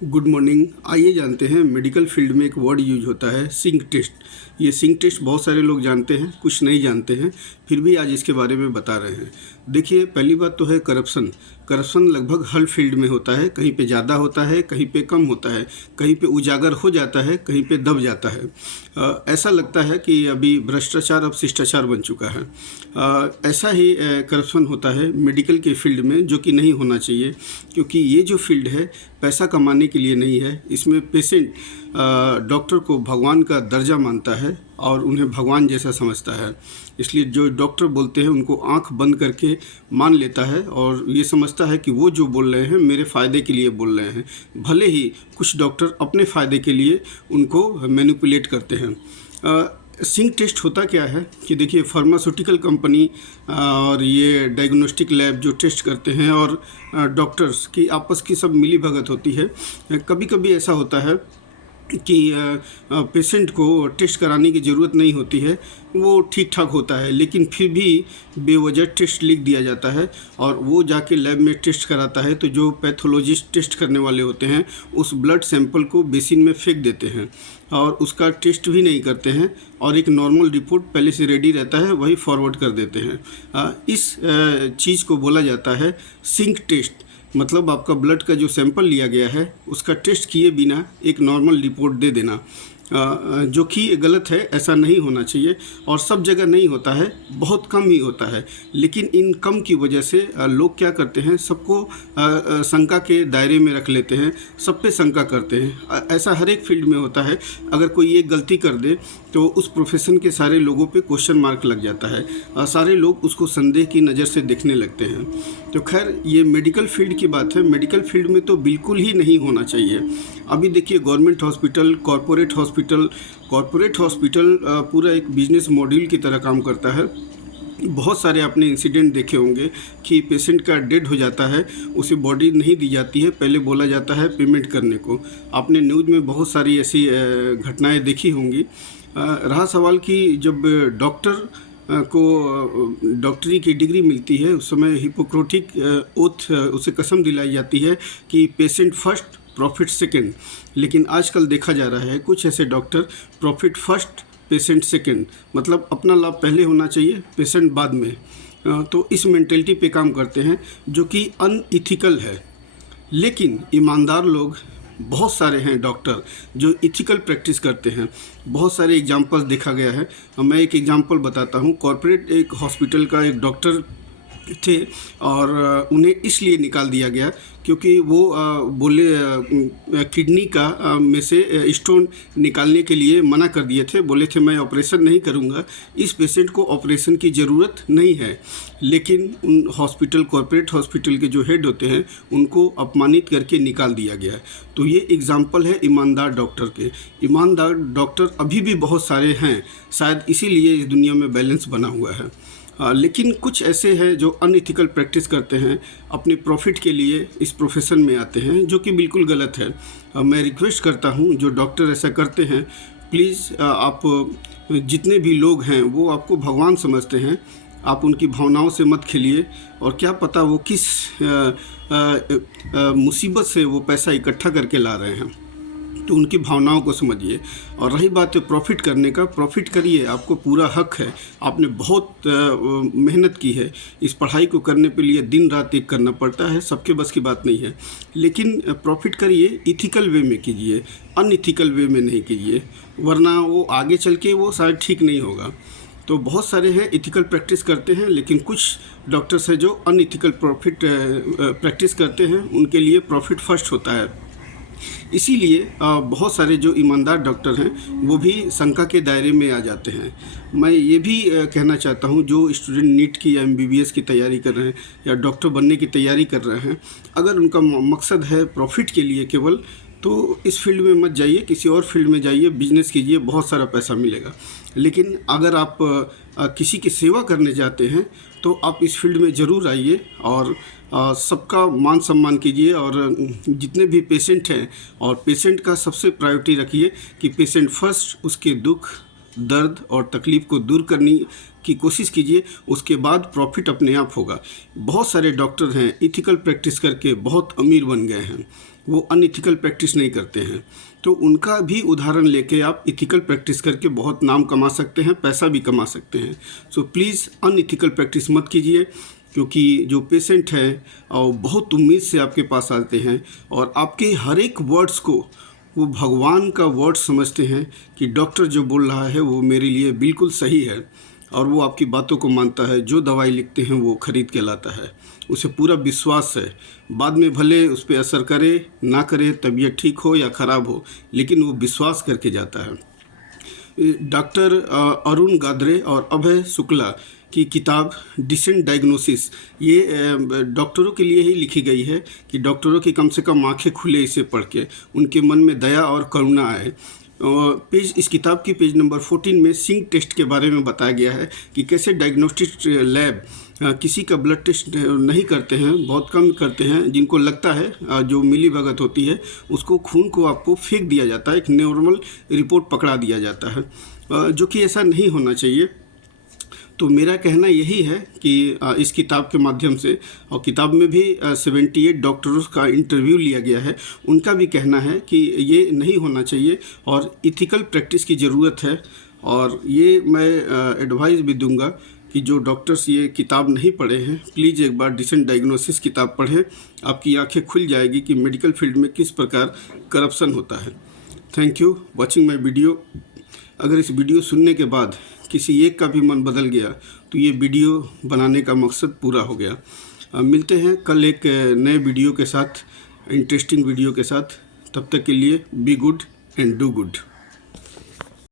Good morning. आइए जानते हैं मेडिकल फील्ड में एक वर्ड यूज होता है सिंक टेस्ट। ये सिंक टेस्ट बहुत सारे लोग जानते हैं, कुछ नहीं जानते हैं, फिर भी आज इसके बारे में बता रहे हैं। देखिए, पहली बात तो है करप्शन। करप्शन लगभग हर फील्ड में होता है, कहीं पे ज़्यादा होता है, कहीं पे कम होता है, कहीं पे उजागर हो जाता है, कहीं पे दब जाता है। ऐसा लगता है कि अभी भ्रष्टाचार अब शिष्टाचार बन चुका है। ऐसा ही करप्शन होता है मेडिकल के फील्ड में, जो कि नहीं होना चाहिए, क्योंकि ये जो फील्ड है पैसा कमाने के लिए नहीं है। इसमें पेशेंट डॉक्टर को भगवान का दर्जा मानता है और उन्हें भगवान जैसा समझता है। इसलिए जो डॉक्टर बोलते हैं उनको आंख बंद करके मान लेता है और ये समझता है कि वो जो बोल रहे हैं मेरे फ़ायदे के लिए बोल रहे हैं। भले ही कुछ डॉक्टर अपने फ़ायदे के लिए उनको मैनिपुलेट करते हैं। सिंक टेस्ट होता क्या है कि देखिए, फार्मास्यूटिकल कंपनी और ये डायग्नोस्टिक लैब जो टेस्ट करते हैं और डॉक्टर्स की आपस की सब मिली भगत होती है। कभी कभी ऐसा होता है कि पेशेंट को टेस्ट कराने की ज़रूरत नहीं होती है, वो ठीक ठाक होता है, लेकिन फिर भी बेवजह टेस्ट लिख दिया जाता है और वो जाके लैब में टेस्ट कराता है। तो जो पैथोलॉजिस्ट टेस्ट करने वाले होते हैं उस ब्लड सैंपल को बेसिन में फेंक देते हैं और उसका टेस्ट भी नहीं करते हैं और एक नॉर्मल रिपोर्ट पहले से रेडी रहता है वही फॉरवर्ड कर देते हैं। इस चीज़ को बोला जाता है सिंक टेस्ट। मतलब आपका ब्लड का जो सैंपल लिया गया है उसका टेस्ट किए बिना एक नॉर्मल रिपोर्ट दे देना, जो कि गलत है। ऐसा नहीं होना चाहिए और सब जगह नहीं होता है, बहुत कम ही होता है। लेकिन इन कम की वजह से लोग क्या करते हैं, सबको शंका के दायरे में रख लेते हैं, सब पे शंका करते हैं। ऐसा हर एक फील्ड में होता है। अगर कोई एक गलती कर दे तो उस प्रोफेशन के सारे लोगों पे क्वेश्चन मार्क लग जाता है, सारे लोग उसको संदेह की नज़र से देखने लगते हैं। तो खैर, ये मेडिकल फील्ड की बात है। मेडिकल फील्ड में तो बिल्कुल ही नहीं होना चाहिए। अभी देखिए, गवर्नमेंट हॉस्पिटल, कॉरपोरेट हॉस्पिटल पूरा एक बिजनेस मॉड्यूल की तरह काम करता है। बहुत सारे आपने इंसिडेंट देखे होंगे कि पेशेंट का डेड हो जाता है, उसे बॉडी नहीं दी जाती है, पहले बोला जाता है पेमेंट करने को। आपने न्यूज़ में बहुत सारी ऐसी घटनाएं देखी होंगी। रहा सवाल कि जब डॉक्टर को डॉक्टरी की डिग्री मिलती है, उस समय हिपोक्रेटिक ओथ उसे कसम दिलाई जाती है कि पेशेंट फर्स्ट प्रॉफिट सेकंड। लेकिन आजकल देखा जा रहा है कुछ ऐसे doctor profit first patient second, मतलब अपना लाभ पहले होना चाहिए, पेशेंट बाद में। तो इस मेंटेलिटी पे काम करते हैं जो कि अनइथिकल है। लेकिन ईमानदार लोग बहुत सारे हैं डॉक्टर जो इथिकल प्रैक्टिस करते हैं। बहुत सारे एग्जांपल्स देखा गया है। मैं एक एग्जांपल बताता हूँ। कॉरपोरेट एक हॉस्पिटल का एक डॉक्टर थे और उन्हें इसलिए निकाल दिया गया क्योंकि वो बोले किडनी का में से स्टोन निकालने के लिए मना कर दिए थे। बोले थे मैं ऑपरेशन नहीं करूँगा, इस पेशेंट को ऑपरेशन की ज़रूरत नहीं है। लेकिन उन हॉस्पिटल, कॉरपोरेट हॉस्पिटल के जो हेड होते हैं उनको अपमानित करके निकाल दिया गया। तो ये एग्जाम्पल है ईमानदार डॉक्टर के। ईमानदार डॉक्टर अभी भी बहुत सारे हैं, शायद इसीलिए इस दुनिया में बैलेंस बना हुआ है। लेकिन कुछ ऐसे हैं जो अनइथिकल प्रैक्टिस करते हैं, अपने प्रॉफिट के लिए इस प्रोफेशन में आते हैं, जो कि बिल्कुल गलत है। मैं रिक्वेस्ट करता हूं जो डॉक्टर ऐसा करते हैं, प्लीज़ आप जितने भी लोग हैं वो आपको भगवान समझते हैं, आप उनकी भावनाओं से मत खेलिए। और क्या पता वो किस मुसीबत से वो पैसा इकट्ठा करके ला रहे हैं, तो उनकी भावनाओं को समझिए। और रही बात है प्रॉफिट करने का, प्रॉफिट करिए, आपको पूरा हक है। आपने बहुत मेहनत की है, इस पढ़ाई को करने के लिए दिन रात एक करना पड़ता है, सबके बस की बात नहीं है। लेकिन प्रॉफिट करिए, इथिकल वे में कीजिए, अनइथिकल वे में नहीं कीजिए, वरना वो आगे चल के वो शायद ठीक नहीं होगा। तो बहुत सारे हैं इथिकल प्रैक्टिस करते हैं, लेकिन कुछ डॉक्टर्स हैं जो अनइथिकल प्रॉफिट प्रैक्टिस करते हैं, उनके लिए प्रॉफिट फर्स्ट होता है। इसीलिए बहुत सारे जो ईमानदार डॉक्टर हैं वो भी शंका के दायरे में आ जाते हैं। मैं ये भी कहना चाहता हूँ, जो स्टूडेंट नीट की या MBBS की तैयारी कर रहे हैं या डॉक्टर बनने की तैयारी कर रहे हैं, अगर उनका मकसद है प्रॉफिट के लिए केवल, तो इस फील्ड में मत जाइए, किसी और फील्ड में जाइए, बिजनेस कीजिए, बहुत सारा पैसा मिलेगा। लेकिन अगर आप किसी की सेवा करने जाते हैं तो आप इस फील्ड में ज़रूर आइए और सबका मान सम्मान कीजिए। और जितने भी पेशेंट हैं, और पेशेंट का सबसे प्रायोरिटी रखिए कि पेशेंट फर्स्ट, उसके दुख, दर्द और तकलीफ़ को दूर करने की कोशिश कीजिए, उसके बाद प्रॉफिट अपने आप होगा। बहुत सारे डॉक्टर हैं इथिकल प्रैक्टिस करके बहुत अमीर बन गए हैं, वो अनइथिकल प्रैक्टिस नहीं करते हैं। तो उनका भी उदाहरण लेके आप इथिकल प्रैक्टिस करके बहुत नाम कमा सकते हैं, पैसा भी कमा सकते हैं। सो प्लीज़ अनइथिकल प्रैक्टिस मत कीजिए, क्योंकि जो पेशेंट है और बहुत उम्मीद से आपके पास आते हैं और आपके हर एक वर्ड्स को वो भगवान का वर्ड समझते हैं कि डॉक्टर जो बोल रहा है वो मेरे लिए बिल्कुल सही है, और वो आपकी बातों को मानता है। जो दवाई लिखते हैं वो खरीद के लाता है, उसे पूरा विश्वास है। बाद में भले उस पर असर करे ना करे, तबीयत ठीक हो या ख़राब हो, लेकिन वो विश्वास करके जाता है। डॉक्टर अरुण गाद्रे और अभय शुक्ला की किताब डिसेंट डायग्नोसिस, ये डॉक्टरों के लिए ही लिखी गई है कि डॉक्टरों की कम से कम आंखें खुले इसे पढ़ के, उनके मन में दया और करुणा आए। इस किताब की पेज नंबर 14 में सिंक टेस्ट के बारे में बताया गया है कि कैसे डायग्नोस्टिक लैब किसी का ब्लड टेस्ट नहीं करते हैं, बहुत कम करते हैं। जिनको लगता है जो मिली भगत होती है, उसको खून को आपको फेंक दिया जाता है, एक नॉर्मल रिपोर्ट पकड़ा दिया जाता है, जो कि ऐसा नहीं होना चाहिए। तो मेरा कहना यही है कि इस किताब के माध्यम से, और किताब में भी 78 डॉक्टरों का इंटरव्यू लिया गया है, उनका भी कहना है कि ये नहीं होना चाहिए और इथिकल प्रैक्टिस की ज़रूरत है। और ये मैं एडवाइस भी दूंगा कि जो डॉक्टर्स ये किताब नहीं पढ़े हैं, प्लीज़ एक बार डिसेंट डायग्नोसिस किताब पढ़ें, आपकी आंखें खुल जाएगी कि मेडिकल फील्ड में किस प्रकार करप्शन होता है। Thank you watching my video. अगर इस वीडियो सुनने के बाद किसी एक का भी मन बदल गया तो ये वीडियो बनाने का मकसद पूरा हो गया। मिलते हैं कल एक नए वीडियो के साथ, इंटरेस्टिंग वीडियो के साथ। तब तक के लिए be good and do good.